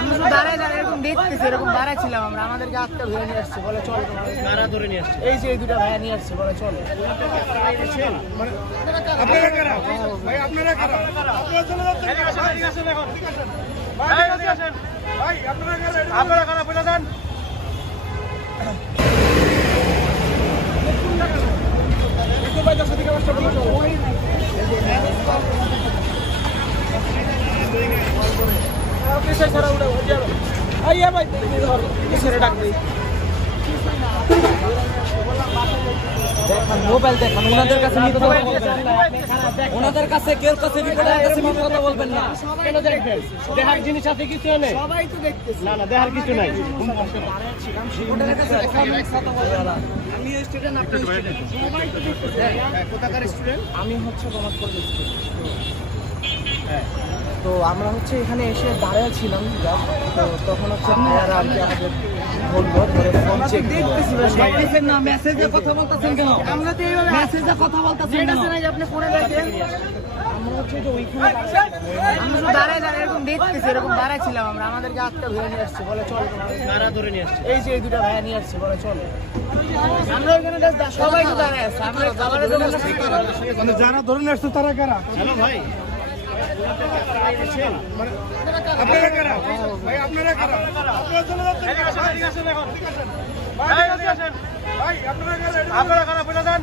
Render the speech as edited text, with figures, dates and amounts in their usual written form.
আমরা তো দাঁড়ায় দাঁড়ায় এরকম দেখতেছি, এরকম দাঁড়ায় ছিলাম আমরা, আমাদেরকে আটটা ভাইয়া নিয়ে আসছে, বলে চল কারা ধরে নিয়ে আসছে? এই যে এই দুটা ভাইয়া নিয়ে আসছে, বলে চল। আপনারা কারা ভাই? আপনারা কারা? আপনারা চলে যাচ্ছেন। এদিকে আসেন এখন। ভাই এদিকে আসেন। ভাই আপনারা কারা? আপনারা কারা বলে যান। একটু ভাই 10 থেকে 5টা বলে চলো। কিসের ছাড়া উঠে যাবে? আইয়া ভাই কিসের ডাক দেই? মোবাইল দেখান, ওনাদের কাছে মিথ্যা কথা বলবেন না। ওনাদের কাছে কেউ কাছে রিপোর্টারের কাছে মিথ্যা কথা বলবেন না। কেন দেখবেন? দেখার জিনিস আছে কিছু নেই। সবাই তো দেখতেছে। না না, দেখার কিছু নাই। রিপোর্টারের কাছে দেখা মিথ্যা কথা বলবেন না। আমি স্টুডেন্ট, আপনি স্টুডেন্ট, সবাই তো দেখতেছে। কোথাকার স্টুডেন্ট? আমি হচ্ছে কমার্স কলেজের স্টুডেন্ট। তো আমরা হচ্ছে এখানে এসে দাঁড়িয়ে ছিলাম, তো তখন হচ্ছে ভাইয়ারা আর কি আমাদের বললো ধরে ফোন চেক দেখতেছেন না, মেসেজে কথা বলতেছেন কেন? আমরা তো এইভাবে মেসেজে কথা বলতেছেন না, যে আপনি ফোনে দেখেন। আমরা হচ্ছে যে ওইখানে আমরা তো দাঁড়ায় দাঁড়ায় এরকম দেখতেছি, এরকম দাঁড়ায় ছিলাম আমরা, আমাদেরকে আটটা ভাইয়া নিয়ে আসছে, বলে চল। কারা ধরে নিয়ে আসছে? এই যে এই দুটা ভাইয়া নিয়ে আসছে, বলে চল। আমরা ওইখানে সবাই তো দাঁড়ায় আছে, আমরা খাবারের জন্য মানে যারা ধরে নিয়ে আসছে তারা কারা? হ্যালো ভাই, আপনারা কারা? ভাই আপনারা কারা? আপনারা চলে যাচ্ছেন। এদিকে আসেন এখন। ভাই এদিকে আসেন। ভাই আপনারা কারা? আপনারা কারা বলে যান।